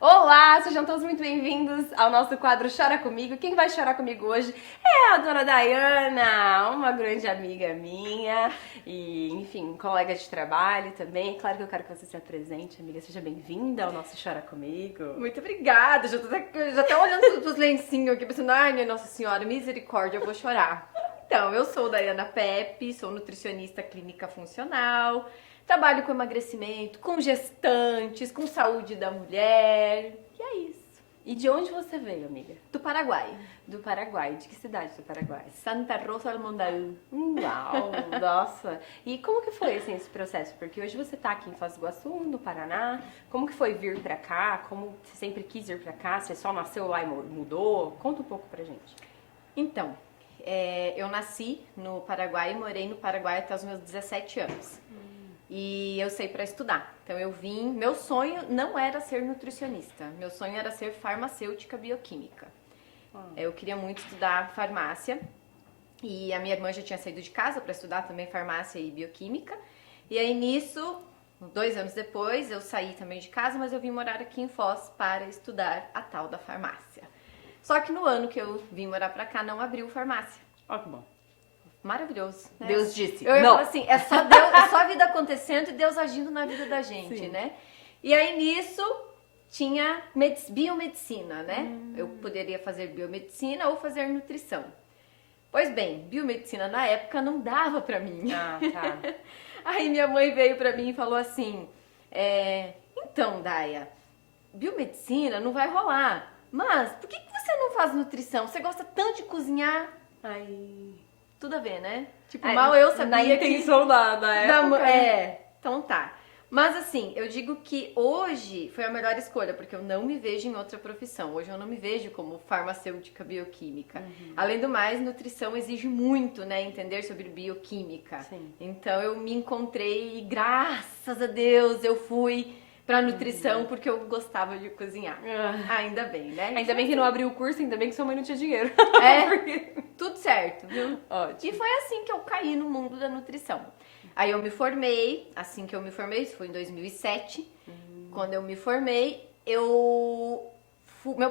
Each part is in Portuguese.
Olá, sejam todos muito bem-vindos ao nosso quadro Chora Comigo. Quem vai chorar comigo hoje é a dona Dayana, uma grande amiga minha e, enfim, colega de trabalho também. Claro que eu quero que você se apresente, amiga. Seja bem-vinda ao nosso Chora Comigo. Muito obrigada, já tô olhando pros lencinhos aqui, pensando, ai, minha Nossa Senhora, misericórdia, eu vou chorar. Então, eu sou Dayana Pepe, sou nutricionista clínica funcional, trabalho com emagrecimento, com gestantes, com saúde da mulher, e é isso. E de onde você veio, amiga? Do Paraguai, Do Paraguai. De que cidade do Paraguai? Santa Rosa del Mondaú. Uau, nossa. E como que foi assim, esse processo? Porque hoje você tá aqui em Foz do Iguaçu, no Paraná. Como que foi vir pra cá? Como você sempre quis vir pra cá? Você só nasceu lá e mudou? Conta um pouco pra gente. Então, eu nasci no Paraguai e morei no Paraguai até os meus 17 anos. E eu saí para estudar. Então eu vim. Meu sonho não era ser nutricionista. Meu sonho era ser farmacêutica bioquímica. Eu queria muito estudar farmácia. E a minha irmã já tinha saído de casa para estudar também farmácia e bioquímica. E aí nisso, 2 anos depois, eu saí também de casa, mas eu vim morar aqui em Foz para estudar a tal da farmácia. Só que no ano que eu vim morar pra cá, não abriu farmácia. Ó, que bom. Maravilhoso, né? Deus disse, Eu ia não. falar assim, é só Deus, é só a vida acontecendo e Deus agindo na vida da gente, Sim. né? E aí nisso tinha biomedicina, né? Eu poderia fazer biomedicina ou fazer nutrição. Pois bem, biomedicina na época não dava pra mim. Ah, tá. Aí minha mãe veio pra mim e falou assim, então, Daya, biomedicina não vai rolar, mas por que você não faz nutrição? Você gosta tanto de cozinhar? Ai. Tudo a ver, né? Tipo, mal eu sabia na intenção da época. Então tá. Mas assim, eu digo que hoje foi a melhor escolha, porque eu não me vejo em outra profissão. Hoje eu não me vejo como farmacêutica bioquímica. Além do mais, nutrição exige muito, né? Entender sobre bioquímica. Sim. Então eu me encontrei e graças a Deus eu fui pra nutrição porque eu gostava de cozinhar. Ainda bem, né? Ainda bem que não abriu o curso, ainda bem que sua mãe não tinha dinheiro. Tudo certo, viu? Ótimo. E foi assim que eu caí no mundo da nutrição. Aí eu me formei, assim que eu me formei, isso foi em 2007. Quando eu me formei, meu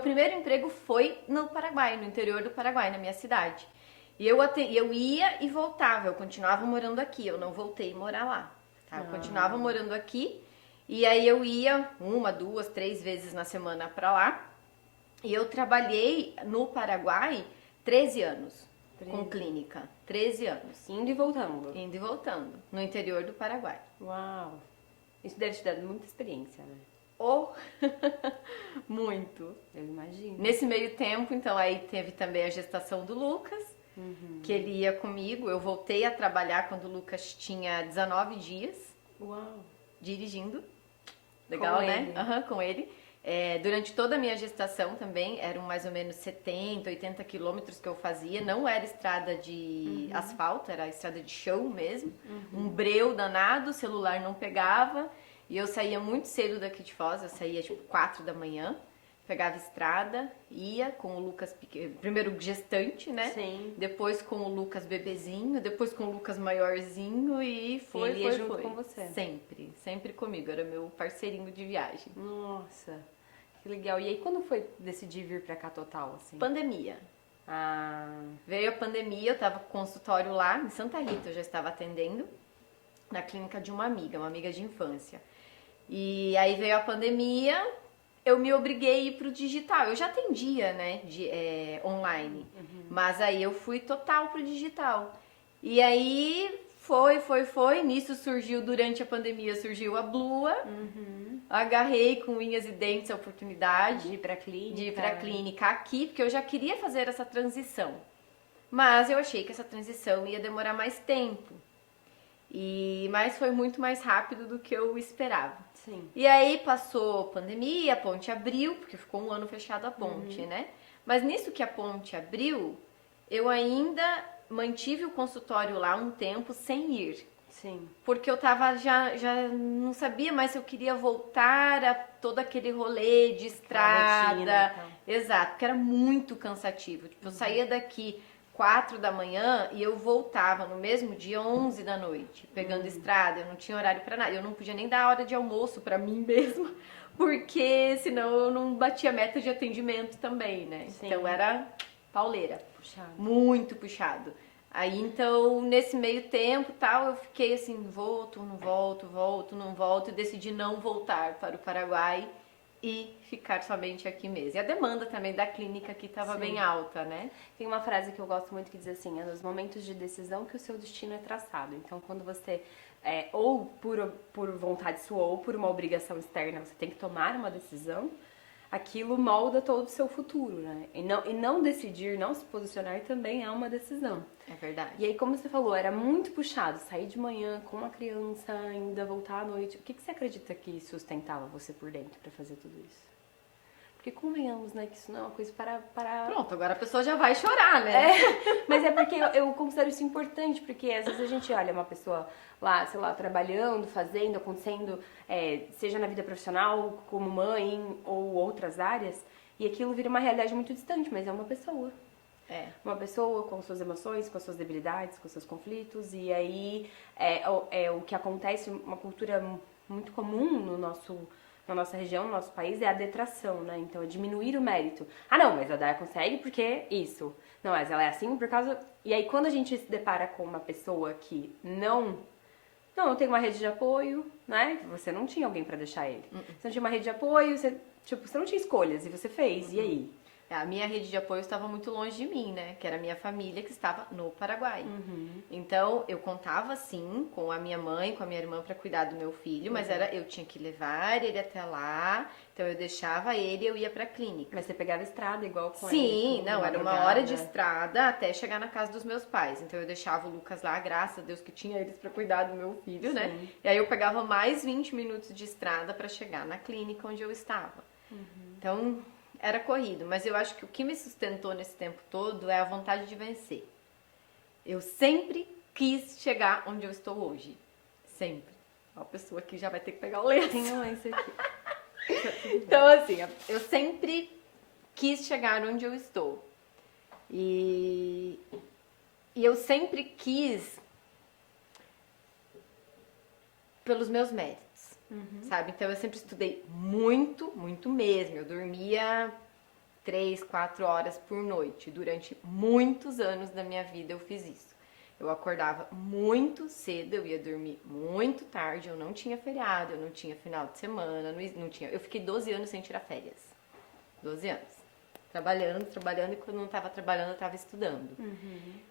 primeiro emprego foi no Paraguai, no interior do Paraguai, na minha cidade. E eu ia e voltava, eu continuava morando aqui, eu não voltei morar lá. Tá? Eu continuava morando aqui, e aí eu ia 1, 2, 3 vezes na semana pra lá. E eu trabalhei no Paraguai 13 anos. Com clínica, 13 anos. Indo e voltando. Indo e voltando, no interior do Paraguai. Uau. Isso deve te dar muita experiência, né? Oh, muito. Eu imagino. Nesse meio tempo, então, aí teve também a gestação do Lucas, que ele ia comigo. Eu voltei a trabalhar quando o Lucas tinha 19 dias, Uau. dirigindo. Legal, Com né? ele. Aham, com ele. Durante toda a minha gestação também, eram mais ou menos 70, 80 quilômetros que eu fazia. Não era estrada de asfalto, era estrada de chão mesmo. Um breu danado, o celular não pegava. E eu saía muito cedo daqui de Foz, eu saía tipo 4 da manhã. Pegava estrada, ia com o Lucas, primeiro gestante, né? Sim. Depois com o Lucas bebezinho, depois com o Lucas maiorzinho e foi, Ele ia junto com você. Sempre, sempre comigo, era meu parceirinho de viagem. Nossa, que legal. E aí, quando foi decidir vir pra cá total, assim? Pandemia. Veio a pandemia, eu tava com consultório lá em Santa Rita, eu já estava atendendo na clínica de uma amiga de infância. E aí veio a pandemia, eu me obriguei a ir pro digital. Eu já atendia, né, online, mas aí eu fui total pro digital. E aí foi. Nisso surgiu, durante a pandemia, surgiu a Blua. Agarrei com unhas e dentes a oportunidade De ir pra clínica. de ir pra clínica aqui, porque eu já queria fazer essa transição. Mas eu achei que essa transição ia demorar mais tempo. Mas foi muito mais rápido do que eu esperava. Sim. E aí passou pandemia, a ponte abriu, porque ficou 1 ano fechada a ponte, né? Mas nisso que a ponte abriu, eu ainda mantive o consultório lá um tempo sem ir. Sim. Porque eu tava já não sabia mais se eu queria voltar a todo aquele rolê de estrada. rotina, então. Exato, porque era muito cansativo. Tipo, eu saía daqui 4 da manhã e eu voltava no mesmo dia 11 da noite, pegando estrada. Eu não tinha horário pra nada. Eu não podia nem dar hora de almoço pra mim mesma, porque senão eu não batia meta de atendimento também, né? Sim. Então era pauleira. Puxado. Muito puxado. Aí, então, nesse meio tempo, tal, eu fiquei assim, volto, não volto, volto, não volto, e decidi não voltar para o Paraguai e ficar somente aqui mesmo. E a demanda também da clínica aqui estava Sim. bem alta, né? Tem uma frase que eu gosto muito que diz assim, é nos momentos de decisão que o seu destino é traçado. Então, quando você, ou por vontade sua, ou por uma obrigação externa, você tem que tomar uma decisão, aquilo molda todo o seu futuro, né? E não decidir, não se posicionar também é uma decisão. É verdade. E aí, como você falou, era muito puxado sair de manhã com uma criança, ainda voltar à noite. O que você acredita que sustentava você por dentro pra fazer tudo isso? Porque convenhamos, né, que isso não é uma coisa para... Pronto, agora a pessoa já vai chorar, né? Mas é porque eu considero isso importante, porque às vezes a gente olha uma pessoa lá, sei lá, trabalhando, fazendo, acontecendo, seja na vida profissional, como mãe ou outras áreas, e aquilo vira uma realidade muito distante, mas é uma pessoa. Uma pessoa com suas emoções, com suas debilidades, com seus conflitos, e aí o que acontece, uma cultura muito comum na nossa região, no nosso país, é a detração, né? Então, é diminuir o mérito. Ah, não, mas a Daya consegue porque isso. Não, mas ela é assim por causa... E aí, quando a gente se depara com uma pessoa que não tem uma rede de apoio, né? Você não tinha alguém pra deixar ele. Você não tinha uma rede de apoio, você não tinha escolhas, e você fez, e aí? A minha rede de apoio estava muito longe de mim, né? Que era a minha família que estava no Paraguai. Então, eu contava, sim, com a minha mãe, com a minha irmã para cuidar do meu filho, mas eu tinha que levar ele até lá, então eu deixava ele e eu ia pra clínica. Mas você pegava estrada igual com ele? Sim, não, era uma hora de estrada até chegar na casa dos meus pais. Então, eu deixava o Lucas lá, graças a Deus que tinha eles para cuidar do meu filho, né? E aí, eu pegava mais 20 minutos de estrada para chegar na clínica onde eu estava. Então... era corrido, mas eu acho que o que me sustentou nesse tempo todo é a vontade de vencer. Eu sempre quis chegar onde eu estou hoje. Sempre. Uma pessoa que já vai ter que pegar o lenço. Tem um lenço aqui. Então, assim, eu sempre quis chegar onde eu estou. E eu sempre quis pelos meus méritos. Sabe? Então eu sempre estudei muito, muito mesmo. Eu dormia 3, 4 horas por noite. Durante muitos anos da minha vida eu fiz isso. Eu acordava muito cedo, eu ia dormir muito tarde, eu não tinha feriado, eu não tinha final de semana, não tinha. Eu fiquei 12 anos sem tirar férias. 12 anos. Trabalhando, e quando não estava trabalhando, eu estava estudando.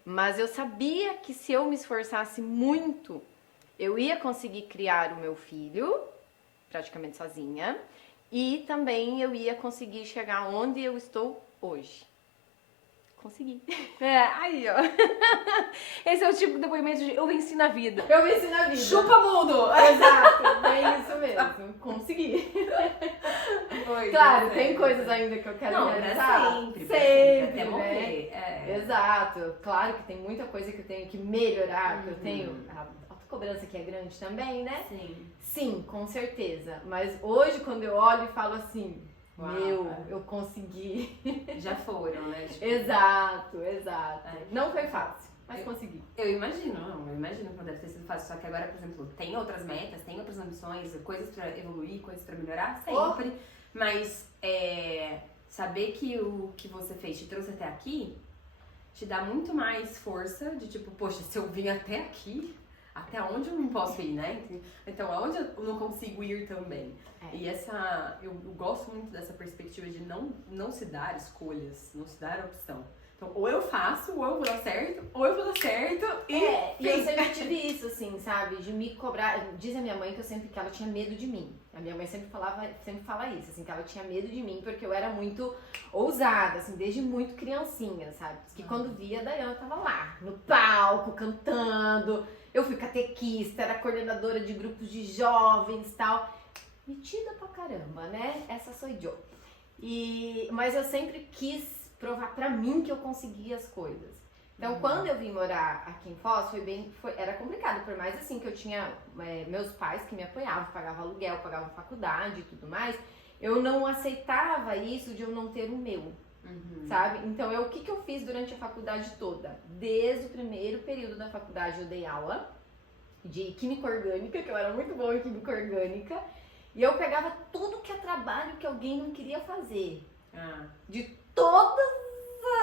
Mas eu sabia que se eu me esforçasse muito, eu ia conseguir criar o meu filho, praticamente sozinha, e também eu ia conseguir chegar onde eu estou hoje. Consegui. Aí, ó. Esse é o tipo de depoimento de eu venci na vida. Eu venci na vida. Chupa mundo! Exato, bem isso mesmo. Consegui. Claro, tem coisas ainda que eu quero realizar. Sempre, até né? morrer. Exato. Claro que tem muita coisa que eu tenho que melhorar, que eu tenho... A autocobrança que é grande também, né? Sim, com certeza. Mas hoje, quando eu olho e falo assim... eu consegui. Já foram, né? Tipo... Exato. Não foi fácil, mas consegui. Eu imagino que não deve ter sido fácil. Só que agora, por exemplo, tem outras metas, tem outras ambições, coisas pra evoluir, coisas pra melhorar, sempre. Mas saber que o que você fez te trouxe até aqui, te dá muito mais força de tipo, poxa, se eu vim até aqui, até onde eu não posso ir, né? Então, aonde eu não consigo ir também? E eu gosto muito dessa perspectiva de não se dar escolhas, não se dar opção. Então, ou eu faço, ou eu vou dar certo, ou eu vou dar certo e eu sempre tive isso, assim, sabe? De me cobrar. Diz a minha mãe que ela tinha medo de mim. A minha mãe sempre fala isso, assim, que ela tinha medo de mim porque eu era muito ousada, assim, desde muito criancinha, sabe? Que quando via, a Dayana tava lá, no palco, cantando. Eu fui catequista, era coordenadora de grupos de jovens e tal. Metida pra caramba, né? Essa sou eu. Mas eu sempre quis provar pra mim que eu conseguia as coisas. Então, quando eu vim morar aqui em Foz, era complicado, por mais assim que eu tinha meus pais que me apoiavam, pagavam aluguel, pagavam faculdade e tudo mais, eu não aceitava isso de eu não ter o meu, sabe? Então, o que eu fiz durante a faculdade toda? Desde o primeiro período da faculdade, eu dei aula de Química Orgânica, que eu era muito boa em Química Orgânica, E eu pegava tudo que é trabalho que alguém não queria fazer. Ah. De todas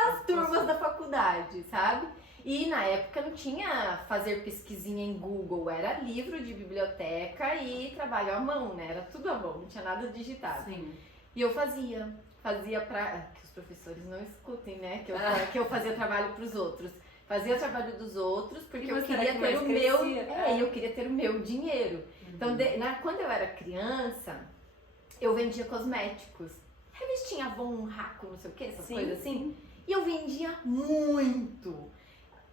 as turmas da faculdade, sabe? E na época não tinha fazer pesquisinha em Google, era livro de biblioteca e trabalho à mão, né? Era tudo à mão, não tinha nada digitado. Sim. E eu fazia pra... que os professores não escutem, né? Que eu fazia trabalho pros outros. Fazia o trabalho dos outros porque eu queria ter o meu... eu queria ter o meu dinheiro. Então, quando eu era criança, eu vendia cosméticos. Revistinha Avon, Raco, não sei o que, essas coisas assim. E eu vendia muito.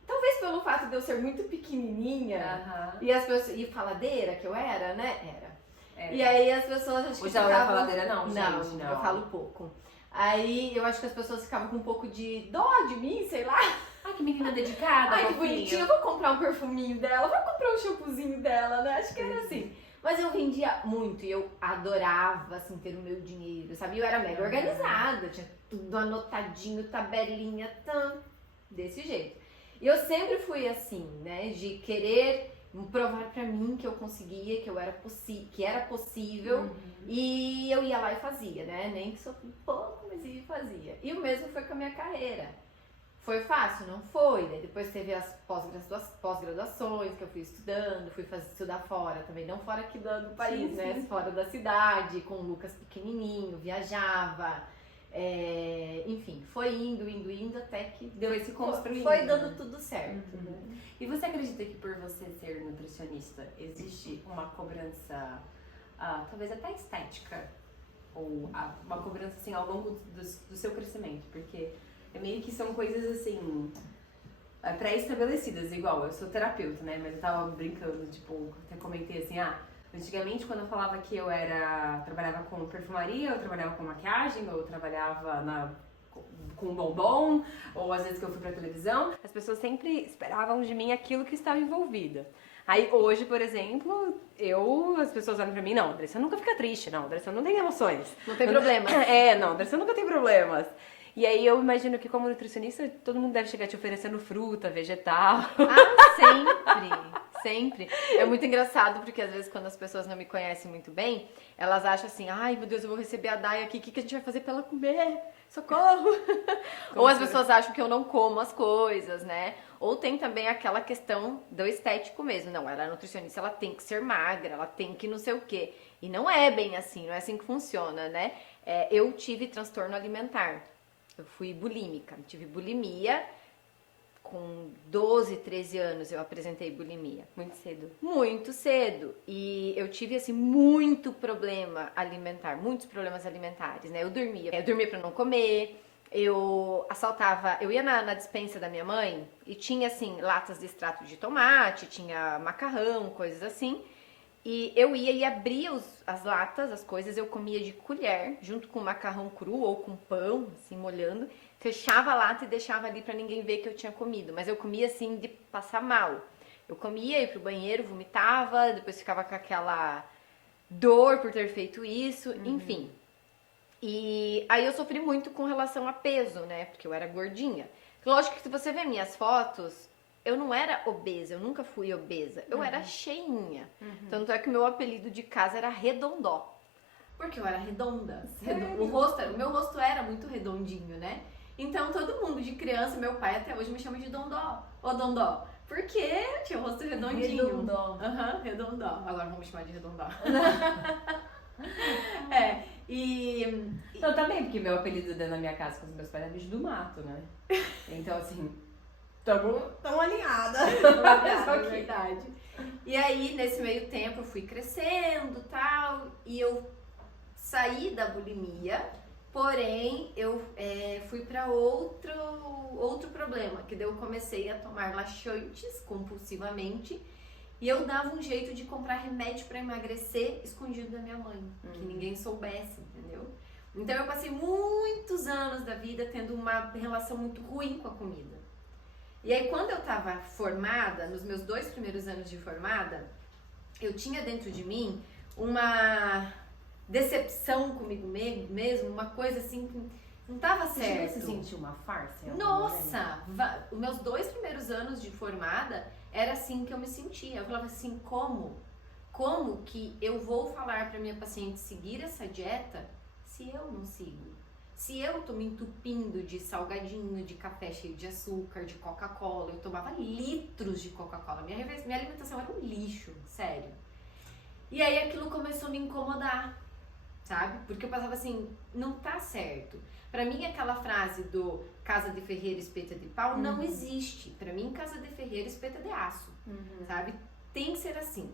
Talvez pelo fato de eu ser muito pequenininha e as pessoas... E faladeira que eu era, né? Era. E aí as pessoas acho que ficavam... Hoje não é faladeira não, gente. Não, eu falo pouco. Aí eu acho que as pessoas ficavam com um pouco de dó de mim, sei lá. Ai, que menina dedicada. Ai, que bonitinha, eu vou comprar um perfuminho dela, vou comprar um shampoozinzinho dela, né? Acho que era assim. Mas eu vendia muito e eu adorava, assim, ter o meu dinheiro, sabe? Eu era mega organizada, tinha tudo anotadinho, tabelinha, desse jeito. E eu sempre fui assim, né? De querer provar pra mim que eu conseguia, que era possível. E eu ia lá e fazia, né? Nem que só um pouco, mas ia e fazia. E o mesmo foi com a minha carreira. Foi fácil? Não foi. Né? Depois teve as pós-graduações que eu fui estudando, estudar fora também, não fora aqui do país, né? Fora da cidade, com o Lucas pequenininho, viajava. Enfim, foi indo até que deu esse construindo. Foi dando tudo certo. Né? E você acredita que por você ser nutricionista existe uma cobrança, talvez até estética, ou uma cobrança assim ao longo do seu crescimento? Porque meio que são coisas assim pré-estabelecidas, igual eu sou terapeuta, né? Mas eu tava brincando, tipo, até comentei assim, antigamente quando eu falava que eu trabalhava com perfumaria, eu trabalhava com maquiagem, ou eu trabalhava com bombom, ou às vezes que eu fui pra televisão, as pessoas sempre esperavam de mim aquilo que estava envolvida. Aí hoje, por exemplo, as pessoas olham pra mim, não, Andressa nunca fica triste, não, Andressa não tem emoções. Não tem problemas. Não, Andressa nunca tem problemas. E aí eu imagino que como nutricionista, todo mundo deve chegar te oferecendo fruta, vegetal. Sempre. É muito engraçado porque às vezes quando as pessoas não me conhecem muito bem, elas acham assim, ai meu Deus, eu vou receber a Day aqui, o que a gente vai fazer pra ela comer? Socorro! Ou as pessoas acham que eu não como as coisas, né? Ou tem também aquela questão do estético mesmo. Não, ela é nutricionista, ela tem que ser magra, ela tem que não sei o quê. E não é bem assim, não é assim que funciona, né? Eu tive transtorno alimentar. Eu fui bulímica, tive bulimia. Com 12, 13 anos eu apresentei bulimia. Muito cedo. Muito cedo. E eu tive, assim, muito problema alimentar, muitos problemas alimentares, né? Eu dormia pra não comer, eu ia na despensa da minha mãe e tinha, assim, latas de extrato de tomate, tinha macarrão, coisas assim. E eu ia e abria as latas, as coisas, eu comia de colher, junto com macarrão cru ou com pão, assim, molhando. Fechava a lata e deixava ali pra ninguém ver que eu tinha comido. Mas eu comia assim de passar mal. Eu comia, ia pro banheiro, vomitava, depois ficava com aquela dor por ter feito isso, enfim. E aí eu sofri muito com relação a peso, né? Porque eu era gordinha. Lógico que se você ver minhas fotos, eu não era obesa, eu nunca fui obesa. Eu era cheinha. Tanto é que o meu apelido de casa era Redondó. Porque eu era redonda. O meu rosto era muito redondinho, né? Então, todo mundo de criança, meu pai até hoje me chama de Dondó. Ô, Dondó. Porque eu tinha o rosto redondinho. Redondó. Redondó. Agora vamos chamar de Redondó. Não, também, porque meu apelido na minha casa com os meus pais é bicho do mato, né? Então, assim, tamo alinhada. É verdade. E aí, nesse meio tempo, eu fui crescendo e tal, e eu saí da bulimia. Porém, eu fui para outro problema, que daí eu comecei a tomar laxantes compulsivamente e eu dava um jeito de comprar remédio para emagrecer escondido da minha mãe, que ninguém soubesse, entendeu? Então eu passei muitos anos da vida tendo uma relação muito ruim com a comida. E aí quando eu estava formada, nos meus 2 primeiros anos de formada, eu tinha dentro de mim uma decepção comigo mesmo, uma coisa assim que não tava certo. Você sentiu uma farsa? Nossa! Os meus 2 primeiros anos de formada era assim que eu me sentia. Eu falava assim, como como que eu vou falar para minha paciente seguir essa dieta se eu não sigo? Se eu tô me entupindo de salgadinho, de café cheio de açúcar, de Coca-Cola, eu tomava litros de Coca-Cola, minha alimentação era um lixo, sério. E aí aquilo começou a me incomodar, sabe? Porque eu passava assim, não tá certo. Pra mim aquela frase do casa de ferreiro, espeta de pau, não existe. Pra mim casa de ferreiro, espeta de aço, sabe? Tem que ser assim.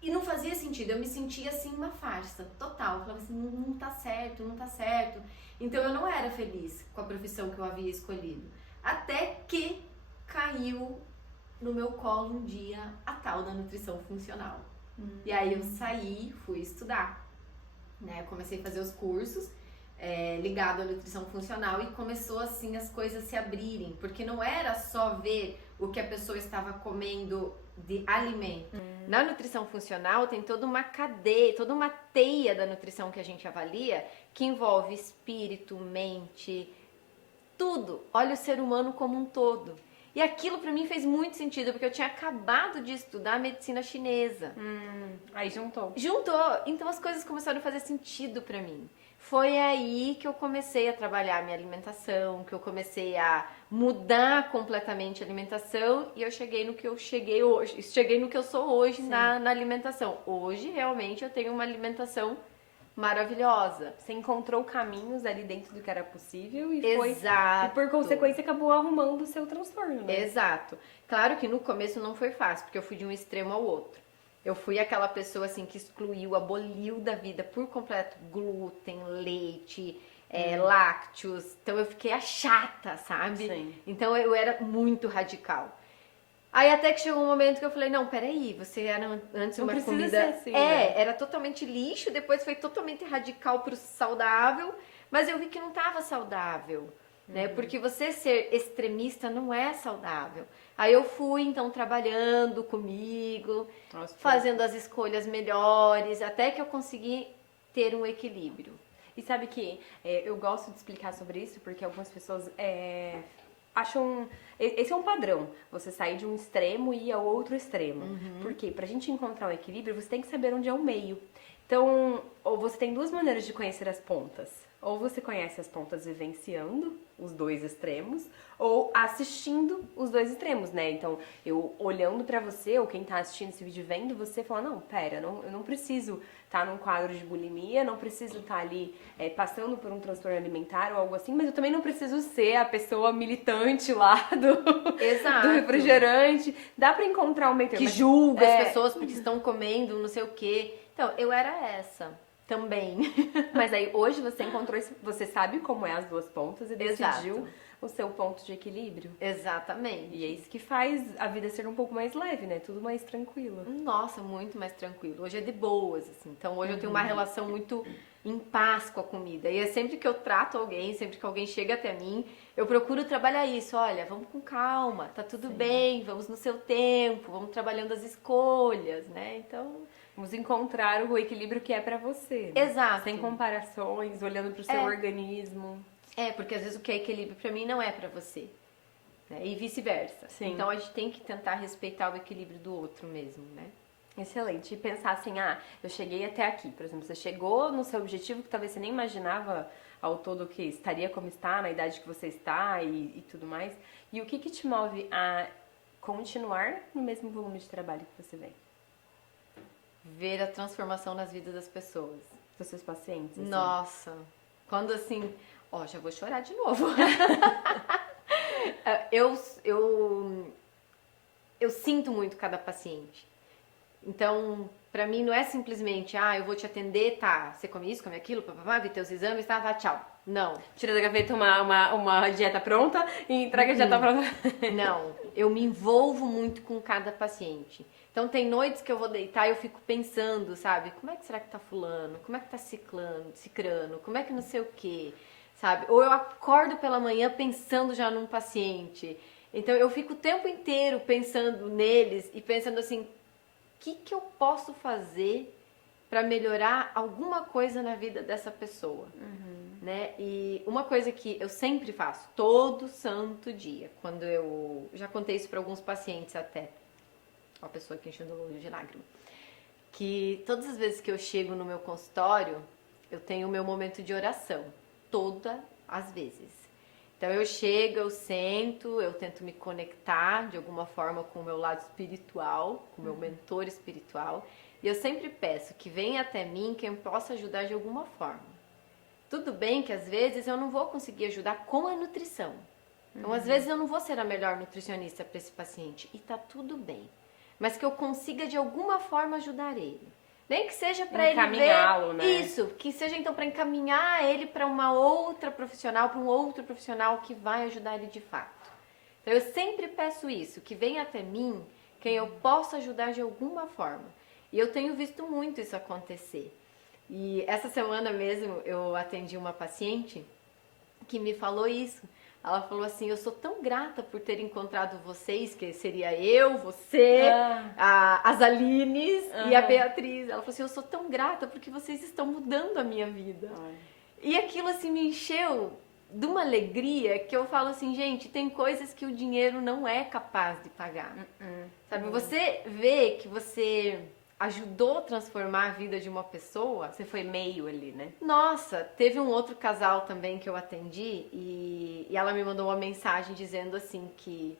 E não fazia sentido, eu me sentia assim uma farsa total. Eu falava assim, não tá certo, não tá certo. Então eu não era feliz com a profissão que eu havia escolhido. Até que caiu no meu colo um dia a tal da nutrição funcional. E aí eu saí, fui estudar. Né? Eu comecei a fazer os cursos ligado à nutrição funcional e começou assim as coisas se abrirem. Porque não era só ver o que a pessoa estava comendo de alimento. Na nutrição funcional tem toda uma cadeia, toda uma teia da nutrição que a gente avalia, que envolve espírito, mente, tudo. Olha o ser humano como um todo. E aquilo pra mim fez muito sentido, porque eu tinha acabado de estudar medicina chinesa. Aí juntou. Juntou. Então as coisas começaram a fazer sentido pra mim. Foi aí que eu comecei a trabalhar a minha alimentação, que eu comecei a mudar completamente a alimentação e eu cheguei no que eu cheguei hoje. Cheguei no que eu sou hoje na alimentação. Hoje, realmente, eu tenho uma alimentação maravilhosa. Você encontrou caminhos ali dentro do que era possível e Exato. E por consequência acabou arrumando o seu transtorno, né? Exato. Claro que no começo não foi fácil, porque eu fui de um extremo ao outro. Eu fui aquela pessoa assim que excluiu, aboliu da vida por completo glúten, leite, lácteos. Então eu fiquei a chata, sabe? Sim. Então eu era muito radical. Aí até que chegou um momento que eu falei, não, peraí, você era antes Não uma precisa comida... ser assim, né? Era totalmente lixo, depois foi totalmente radical pro saudável, mas eu vi que não tava saudável, né? Porque você ser extremista não é saudável. Aí eu fui, então, trabalhando comigo, fazendo as escolhas melhores, até que eu consegui ter um equilíbrio. E sabe que eu gosto de explicar sobre isso porque algumas pessoas acham... Esse é um padrão, você sair de um extremo e ir ao outro extremo. Porque pra gente encontrar um equilíbrio, você tem que saber onde é o meio. Então, ou você tem duas maneiras de conhecer as pontas. Ou você conhece as pontas vivenciando os dois extremos, ou assistindo os dois extremos, né? Então, eu olhando pra você, ou quem tá assistindo esse vídeo vendo, você fala, não, pera, eu não preciso estar num quadro de bulimia, não preciso estar ali passando por um transtorno alimentar ou algo assim, mas eu também não preciso ser a pessoa militante lá do refrigerante. Dá pra encontrar um meio termo. Que julga as pessoas porque estão comendo não sei o quê. Então, eu era essa também. Mas aí hoje você encontrou isso, você sabe como é as duas pontas e decidiu o seu ponto de equilíbrio. Exatamente. E é isso que faz a vida ser um pouco mais leve, né? Tudo mais tranquilo. Nossa, muito mais tranquilo. Hoje é de boas, assim. Então hoje eu tenho uma relação muito em paz com a comida. E é sempre que eu trato alguém, sempre que alguém chega até mim, eu procuro trabalhar isso. Olha, vamos com calma, tá tudo bem, vamos no seu tempo, vamos trabalhando as escolhas, né? Então... Vamos encontrar o equilíbrio que é pra você. Exato. Sem comparações, olhando pro seu organismo. Porque às vezes o que é equilíbrio pra mim não é pra você. Né? E vice-versa. Então a gente tem que tentar respeitar o equilíbrio do outro mesmo, né? Excelente. E pensar assim, eu cheguei até aqui. Por exemplo, você chegou no seu objetivo que talvez você nem imaginava ao todo que estaria como está, na idade que você está e tudo mais. E o que te move a continuar no mesmo volume de trabalho que você vem? Ver a transformação nas vidas das pessoas. Dos seus pacientes. Assim. Nossa. Quando assim... já vou chorar de novo. Eu sinto muito cada paciente. Então, pra mim não é simplesmente, eu vou te atender, tá, você come isso, come aquilo, papapá, vi teus exames, tá, tchau. Não. Tira da gaveta uma dieta pronta e entrega a dieta pronta. Não, eu me envolvo muito com cada paciente. Então tem noites que eu vou deitar e eu fico pensando, sabe? Como é que será que tá fulano? Como é que tá cicrano? Como é que não sei o quê? Sabe? Ou eu acordo pela manhã pensando já num paciente. Então eu fico o tempo inteiro pensando neles e pensando assim, o que eu posso fazer para melhorar alguma coisa na vida dessa pessoa, né? E uma coisa que eu sempre faço, todo santo dia, quando eu já contei isso para alguns pacientes até, uma pessoa aqui enchendo o olho de lágrima. que todas as vezes que eu chego no meu consultório, eu tenho o meu momento de oração. Todas as vezes. Então eu chego, eu sento, eu tento me conectar de alguma forma com o meu lado espiritual, com o meu mentor espiritual. E eu sempre peço que venha até mim quem possa ajudar de alguma forma. Tudo bem que às vezes eu não vou conseguir ajudar com a nutrição. Então às vezes eu não vou ser a melhor nutricionista para esse paciente. E tá tudo bem. Mas que eu consiga de alguma forma ajudar ele. Nem que seja para ele ver encaminhá-lo, né? isso, que seja então para encaminhar ele para uma outra profissional, para um outro profissional que vai ajudar ele de fato. Então eu sempre peço isso, que venha até mim quem eu possa ajudar de alguma forma. E eu tenho visto muito isso acontecer. E essa semana mesmo eu atendi uma paciente que me falou isso. Ela falou assim, eu sou tão grata por ter encontrado vocês, que seria eu, você, as Alines e a Beatriz. Ela falou assim, eu sou tão grata porque vocês estão mudando a minha vida. E aquilo assim me encheu de uma alegria que eu falo assim, gente, tem coisas que o dinheiro não é capaz de pagar. Sabe, você vê que você ajudou a transformar a vida de uma pessoa. Você foi meio ali, né? Nossa, teve um outro casal também que eu atendi e ela me mandou uma mensagem dizendo assim que...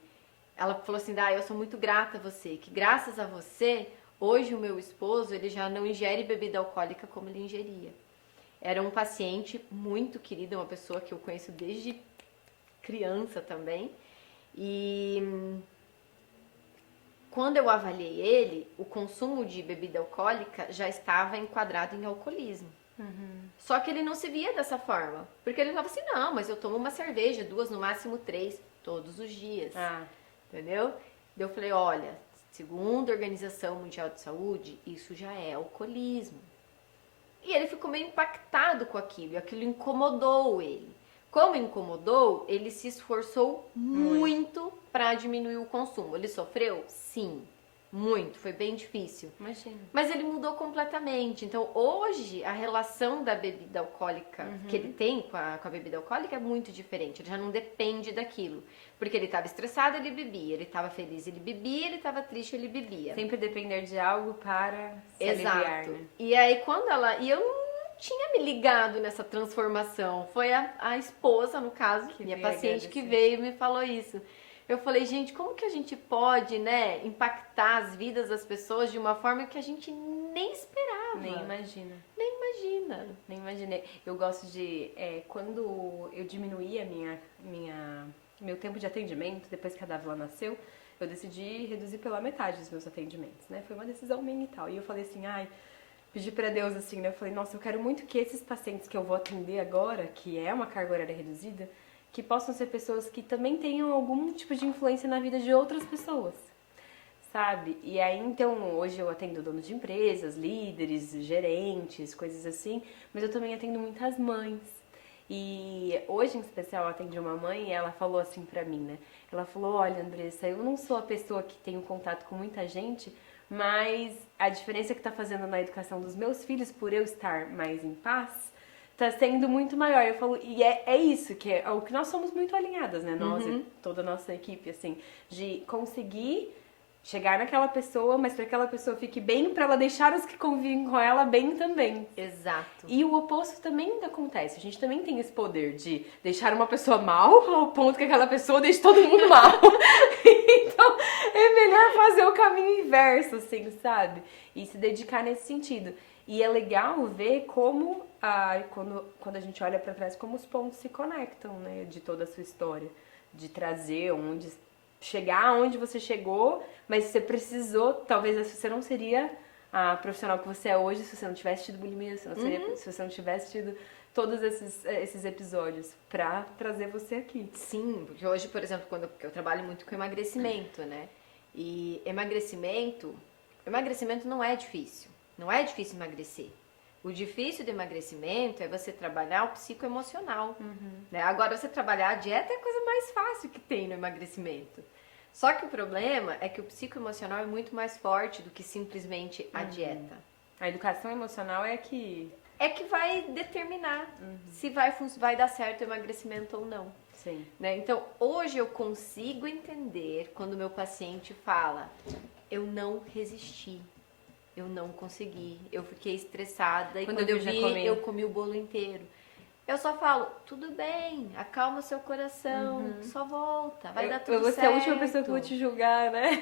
Ela falou assim, eu sou muito grata a você, que graças a você, hoje o meu esposo, ele já não ingere bebida alcoólica como ele ingeria. Era um paciente muito querido, uma pessoa que eu conheço desde criança também. E... quando eu avaliei ele, o consumo de bebida alcoólica já estava enquadrado em alcoolismo. Só que ele não se via dessa forma. Porque ele falava assim, não, mas eu tomo uma cerveja, 2, no máximo 3, todos os dias. Entendeu? Eu falei, olha, segundo a Organização Mundial de Saúde, isso já é alcoolismo. E ele ficou meio impactado com aquilo, e aquilo incomodou ele. Como incomodou, ele se esforçou muito para diminuir o consumo. Ele sofreu? Sim, muito. Foi bem difícil. Imagina. Mas ele mudou completamente. Então, hoje, a relação da bebida alcoólica que ele tem com a bebida alcoólica é muito diferente. Ele já não depende daquilo. Porque ele estava estressado, ele bebia. Ele estava feliz, ele bebia. Ele estava triste, ele bebia. Sempre depender de algo para se aliviar, né? E aí, quando ela... E eu não tinha me ligado nessa transformação. Foi a esposa, no caso, minha paciente, que veio e me falou isso. Eu falei, gente, como que a gente pode, né, impactar as vidas das pessoas de uma forma que a gente nem esperava? Nem imagina. Nem imagina. Nem imaginei. Eu gosto de... quando eu diminuí meu tempo de atendimento, depois que a Dávila nasceu, eu decidi reduzir pela metade os meus atendimentos, né? Foi uma decisão minha e tal. E eu falei assim, pedi pra Deus assim, né? Eu falei, nossa, eu quero muito que esses pacientes que eu vou atender agora, que é uma carga horária reduzida, que possam ser pessoas que também tenham algum tipo de influência na vida de outras pessoas, sabe? E aí, então, hoje eu atendo donos de empresas, líderes, gerentes, coisas assim, mas eu também atendo muitas mães. E hoje, em especial, eu atendi uma mãe e ela falou assim pra mim, né? Ela falou, olha, Andressa, eu não sou a pessoa que tem contato com muita gente, mas a diferença que tá fazendo na educação dos meus filhos, por eu estar mais em paz, tá sendo muito maior. Eu falo, e é isso, que é o que nós somos muito alinhadas, né? Nós e toda a nossa equipe, assim, de conseguir chegar naquela pessoa, mas para que aquela pessoa fique bem, para ela deixar os que convivem com ela bem também. Exato. E o oposto também acontece. A gente também tem esse poder de deixar uma pessoa mal ao ponto que aquela pessoa deixe todo mundo mal. Então, é melhor fazer o caminho inverso, assim, sabe? E se dedicar nesse sentido. E é legal ver como, quando a gente olha para trás, como os pontos se conectam, né? De toda a sua história. De trazer chegar onde você chegou, mas você precisou, talvez você não seria a profissional que você é hoje se você não tivesse tido bulimia, se você não tivesse tido todos esses episódios pra trazer você aqui. Sim, porque hoje, por exemplo, porque eu trabalho muito com emagrecimento, né? E emagrecimento não é difícil. Não é difícil emagrecer. O difícil do emagrecimento é você trabalhar o psicoemocional. Né? Agora, você trabalhar a dieta é a coisa mais fácil que tem no emagrecimento. Só que o problema é que o psicoemocional é muito mais forte do que simplesmente a dieta. A educação emocional é que vai determinar se vai dar certo o emagrecimento ou não. Sim. Né? Então, hoje eu consigo entender quando o meu paciente fala, eu não resisti. eu não consegui. Eu fiquei estressada e Quando quando eu eu já vi, comi. eu comi o bolo inteiro. Eu só falo, tudo bem, acalma seu coração, só volta, vai dar tudo certo. Você é a última pessoa que eu vou te julgar, né?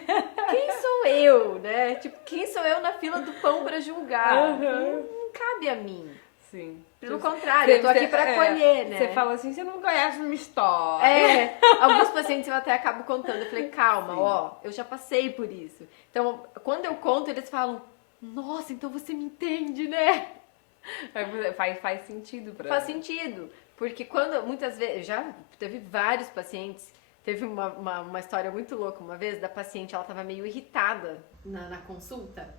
Quem sou eu, né? Tipo, quem sou eu na fila do pão pra julgar? Uhum. Não cabe a mim. Sim. Pelo contrário, eu tô aqui pra acolher, né? Você fala assim, você não conhece uma história. Alguns pacientes eu até acabo contando. Eu falei, calma, ó, eu já passei por isso. Então, quando eu conto, eles falam, nossa, então você me entende, né? Faz sentido pra Faz sentido. Porque quando, muitas vezes, já teve vários pacientes, teve uma história muito louca uma vez, da paciente, ela tava meio irritada na consulta.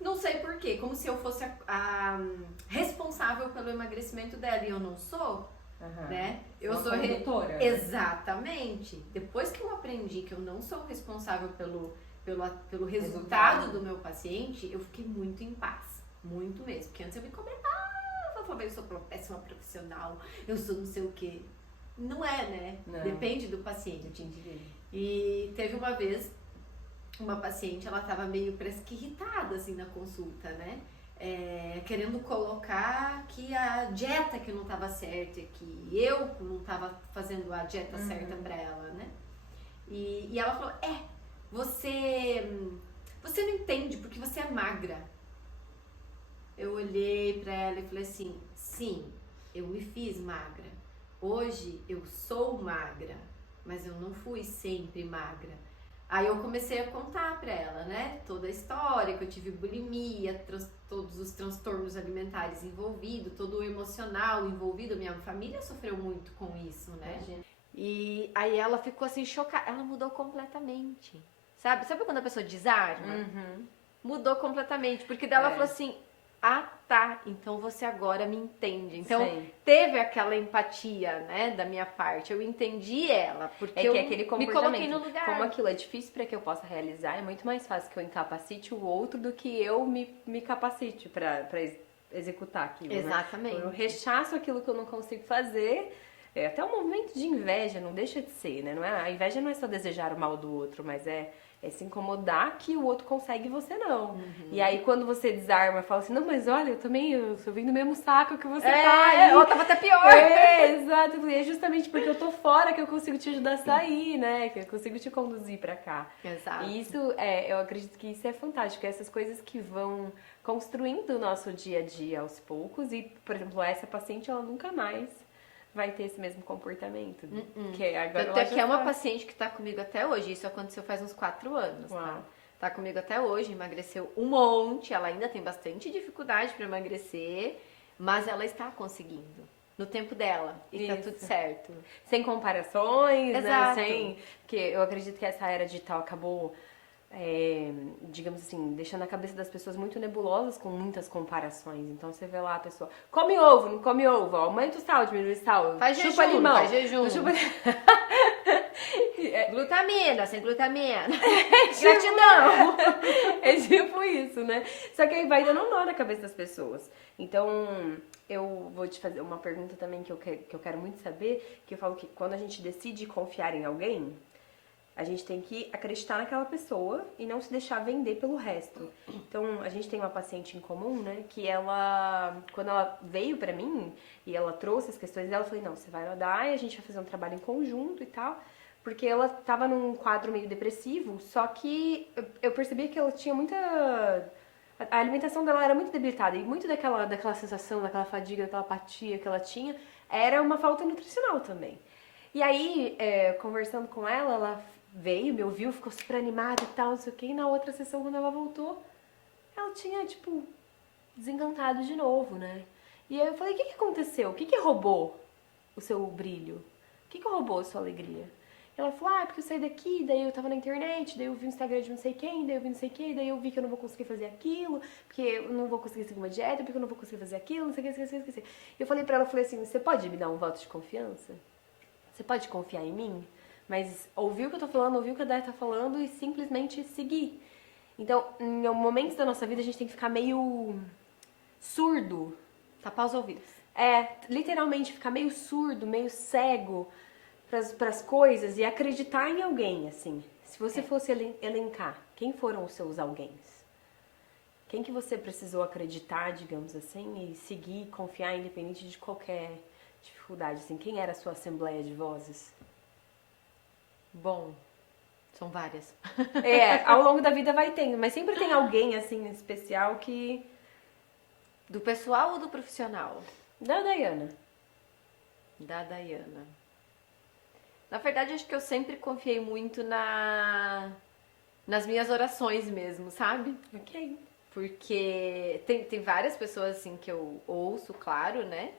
Não sei por quê, como se eu fosse a responsável pelo emagrecimento dela, e eu não sou, né? Eu sou condutora. Exatamente. Depois que eu aprendi que eu não sou responsável pelo resultado do meu paciente, eu fiquei muito em paz. Muito mesmo. Porque antes eu me comentava, eu falava, eu sou péssima profissional, eu sou não sei o quê. Não é, né? Não. Depende do paciente. E teve uma vez, uma paciente, ela tava meio, parece que irritada, assim, na consulta, né? Querendo colocar que a dieta que não tava certa, que eu não tava fazendo a dieta certa pra ela, né? E ela falou, você não entende porque você é magra. Eu olhei pra ela e falei assim, sim, eu me fiz magra. Hoje eu sou magra, mas eu não fui sempre magra. Aí eu comecei a contar pra ela, né, toda a história, que eu tive bulimia, todos os transtornos alimentares envolvidos, todo o emocional envolvido, minha família sofreu muito com isso, né? Imagina. E aí ela ficou assim chocada, ela mudou completamente, sabe quando a pessoa desarma? Mudou completamente, porque daí ela falou assim, tá, então você agora me entende. Então teve aquela empatia, né, da minha parte. Eu entendi ela, porque eu aquele me coloquei no lugar. Como aquilo é difícil para que eu possa realizar, é muito mais fácil que eu incapacite o outro do que eu me capacite para executar aquilo. Exatamente. Né? Eu rechaço aquilo que eu não consigo fazer. É até um movimento de inveja, não deixa de ser, né? Não é, a inveja não é só desejar o mal do outro, mas é se incomodar que o outro consegue e você não. E aí quando você desarma, fala assim, não, mas olha, eu vim do mesmo saco que você tá aí. Eu tava até pior. Exato. E é justamente porque eu tô fora que eu consigo te ajudar a sair, né? Que eu consigo te conduzir pra cá. Exato. E isso, eu acredito que isso é fantástico. Essas coisas que vão construindo o nosso dia a dia aos poucos. E, por exemplo, essa paciente, ela nunca mais vai ter esse mesmo comportamento. Que agora Tanto é que é uma paciente que tá comigo até hoje. Isso aconteceu faz uns 4 anos, tá? Tá comigo até hoje, emagreceu um monte. Ela ainda tem bastante dificuldade para emagrecer, mas ela está conseguindo. No tempo dela. E tá tudo certo. Sem comparações, Exato. né? Porque eu acredito que essa era digital acabou, digamos assim, deixando a cabeça das pessoas muito nebulosas com muitas comparações. Então você vê lá a pessoa, come ovo, não come ovo, aumenta o sal, diminui o sal, faz chupa jejum, limão. Faz jejum. Chupa... Glutamina, sem glutamina. Gratidão! É tipo isso, né? Só que aí vai dando um nó na cabeça das pessoas. Então, eu vou te fazer uma pergunta também que eu quero muito saber, que eu falo que quando a gente decide confiar em alguém, a gente tem que acreditar naquela pessoa e não se deixar vender pelo resto. Então, a gente tem uma paciente em comum, né, que ela, quando ela veio pra mim e ela trouxe as questões dela, eu falei, não, você vai rodar e a gente vai fazer um trabalho em conjunto e tal, porque ela tava num quadro meio depressivo, só que eu percebi que ela tinha muita... A alimentação dela era muito debilitada e muito daquela sensação, daquela fadiga, daquela apatia que ela tinha, era uma falta nutricional também. E aí, conversando com ela veio, me ouviu, ficou super animada e tal, não sei o que, e na outra sessão, quando ela voltou, ela tinha, tipo, desencantado de novo, né? E aí eu falei, o que aconteceu? O que roubou o seu brilho? O que roubou a sua alegria? E ela falou, porque eu saí daqui, daí eu tava na internet, daí eu vi o Instagram de não sei quem, daí eu vi não sei quem, daí eu vi que eu não vou conseguir fazer aquilo, porque eu não vou conseguir seguir uma dieta, porque eu não vou conseguir fazer aquilo, não sei o que, esqueci. E eu falei pra ela, assim, você pode me dar um voto de confiança? Você pode confiar em mim? Mas ouvir o que eu tô falando, ouvir o que a Daya tá falando e simplesmente seguir. Então, em momentos da nossa vida, a gente tem que ficar meio surdo. Tapar os ouvidos. Literalmente ficar meio surdo, meio cego pras coisas e acreditar em alguém, assim. Se você fosse elencar, quem foram os seus alguéms? Quem que você precisou acreditar, digamos assim, e seguir, confiar independente de qualquer dificuldade, assim? Quem era a sua assembleia de vozes? Bom, são várias. Ao longo da vida vai tendo, mas sempre tem alguém, assim, especial que... Do pessoal ou do profissional? Da Dayana. Da Dayana. Na verdade, acho que eu sempre confiei muito nas minhas orações mesmo, sabe? Ok. Porque tem várias pessoas assim que eu ouço, claro, né?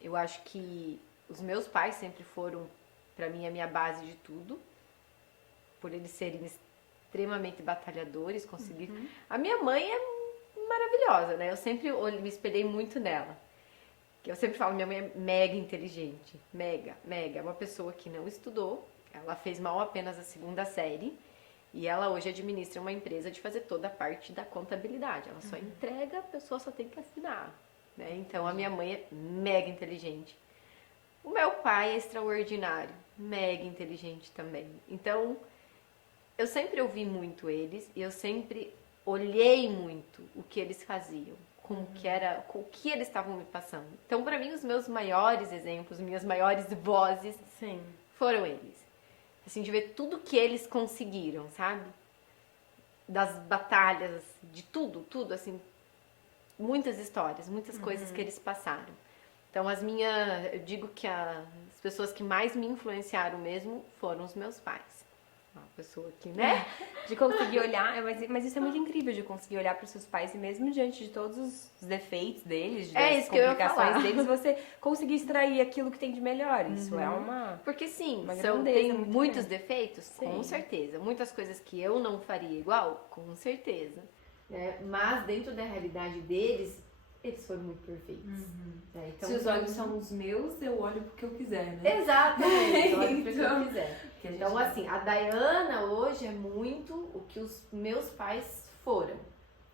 Eu acho que os meus pais sempre foram, pra mim, a minha base de tudo. Por eles serem extremamente batalhadores, conseguir... A minha mãe é maravilhosa, né? Eu sempre me espelhei muito nela. Eu sempre falo, minha mãe é mega inteligente. Mega, mega. É uma pessoa que não estudou. Ela fez mal apenas a 2ª série. E ela hoje administra uma empresa de fazer toda a parte da contabilidade. Ela só entrega, a pessoa só tem que assinar. Né? Então, a minha mãe é mega inteligente. O meu pai é extraordinário. Mega inteligente também. Então, eu sempre ouvi muito eles. E eu sempre olhei muito o que eles faziam. Como que era, o que eles estavam me passando. Então, pra mim, os meus maiores exemplos, minhas maiores vozes, Sim. foram eles. Assim, de ver tudo que eles conseguiram, sabe? Das batalhas, de tudo, assim. Muitas histórias, muitas coisas que eles passaram. Então, eu digo que as pessoas que mais me influenciaram mesmo foram os meus pais. Uma pessoa que, né? De conseguir olhar, mas isso é muito incrível, de conseguir olhar para os seus pais e mesmo diante de todos os defeitos deles, das isso que eu ia complicações falar. deles, você conseguir extrair aquilo que tem de melhor. Isso é uma... Porque sim, Uma grandeza tem muito muitos grande. defeitos, com Sim. certeza. Muitas coisas que eu não faria igual, com certeza. Mas dentro da realidade deles, eles foram muito perfeitos. Então, Se os olhos são os meus, eu olho porque eu quiser, né? exatamente, eu olho pro que eu Então, quiser. Que a gente- Então, assim, a Dayana hoje é muito o que os meus pais foram.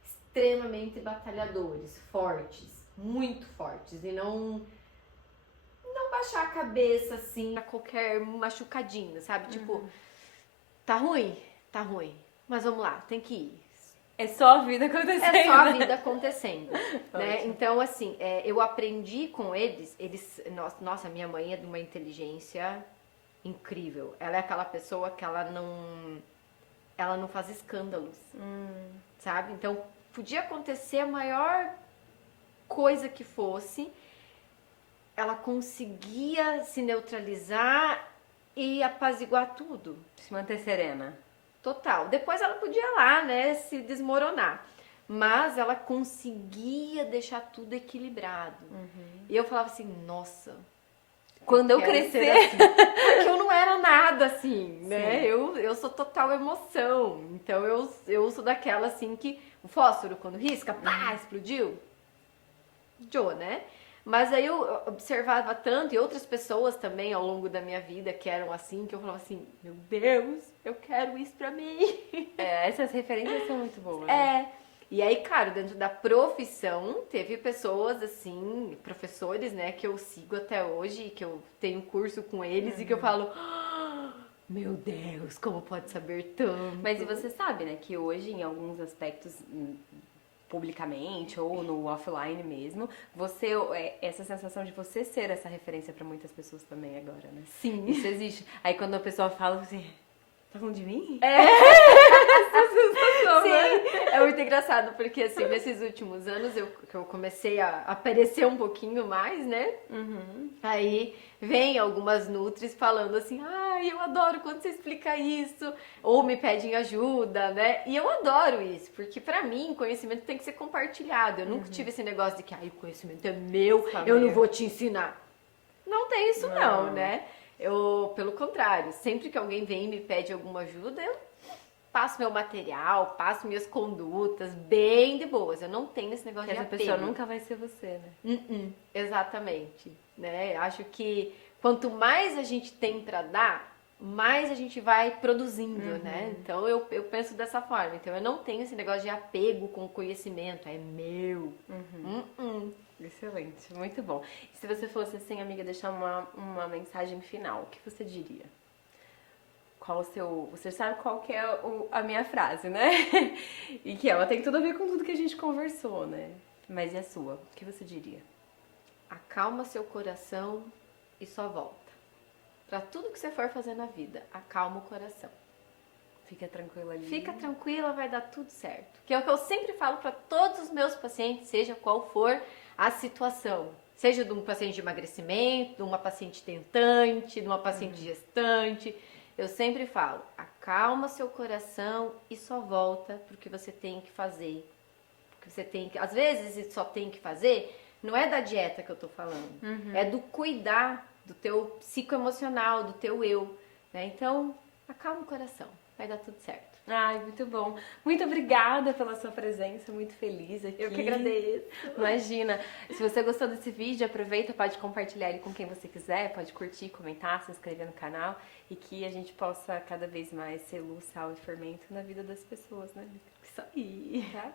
Extremamente batalhadores, fortes, muito fortes. E não baixar a cabeça, assim, a qualquer machucadinho, sabe? Tipo, tá ruim? Tá ruim. Mas vamos lá, tem que ir. É só a vida acontecendo. É só a vida acontecendo, né? Ótimo. Então, assim, eu aprendi com eles, nossa, minha mãe é de uma inteligência incrível. Ela é aquela pessoa que ela não faz escândalos, sabe? Então, podia acontecer a maior coisa que fosse, ela conseguia se neutralizar e apaziguar tudo. Se manter serena. Total. Depois ela podia lá, né, se desmoronar. Mas ela conseguia deixar tudo equilibrado. E eu falava assim, nossa, Quando eu quero crescer... ser assim. Porque eu não era nada assim, né? Eu sou total emoção. Então eu sou daquela assim que o fósforo, quando risca, pá, explodiu. Joe, né? Mas aí eu observava tanto, e outras pessoas também ao longo da minha vida que eram assim, que eu falava assim, meu Deus, eu quero isso pra mim. essas referências são muito boas. E aí, claro, dentro da profissão, teve pessoas assim, professores, né, que eu sigo até hoje, que eu tenho curso com eles e que eu falo, meu Deus, como pode saber tanto? Mas e você sabe, né, que hoje em alguns aspectos, publicamente ou no offline mesmo, essa sensação de você ser essa referência pra muitas pessoas também agora, né? Sim. Isso existe. Aí quando a pessoa fala assim, tá falando de mim? Sim, é muito engraçado, porque assim, nesses últimos anos que eu comecei a aparecer um pouquinho mais, né? Aí vem algumas nutris falando assim, ai, eu adoro quando você explica isso, ou me pedem ajuda, né? E eu adoro isso, porque pra mim, conhecimento tem que ser compartilhado. Eu nunca tive esse negócio de que, ai, o conhecimento é meu, eu não vou te ensinar. Não tem isso não, né? Pelo contrário, sempre que alguém vem e me pede alguma ajuda, eu passo meu material, passo minhas condutas, bem de boas. Eu não tenho esse negócio Porque de essa apego. pessoa nunca vai ser você, né? Exatamente, né? Acho que quanto mais a gente tem pra dar, mais a gente vai produzindo, né? Então eu penso dessa forma. Então eu não tenho esse negócio de apego com o conhecimento, é meu. Excelente, muito bom. E se você fosse assim, amiga, deixar uma mensagem final, o que você diria? qual o seu... Você sabe qual que é a minha frase, né? E que ela tem tudo a ver com tudo que a gente conversou, né? Mas e a sua? O que você diria? Acalma seu coração e só volta. Pra tudo que você for fazer na vida, acalma o coração. Fica tranquila ali. Fica tranquila, vai dar tudo certo. Que é o que eu sempre falo para todos os meus pacientes, seja qual for a situação. Seja de um paciente de emagrecimento, de uma paciente tentante, de uma paciente gestante. Eu sempre falo, acalma seu coração e só volta pro que você tem que fazer. Porque você tem que, às vezes, só tem que fazer, não é da dieta que eu tô falando. É do cuidar do teu psicoemocional, do teu eu. Né? Então, acalma o coração. Vai dar tudo certo. Ai, muito bom. Muito obrigada pela sua presença, muito feliz aqui. Eu que agradeço. Imagina, se você gostou desse vídeo, aproveita, pode compartilhar ele com quem você quiser, pode curtir, comentar, se inscrever no canal e que a gente possa cada vez mais ser luz, sal e fermento na vida das pessoas, né? Isso aí. Tá?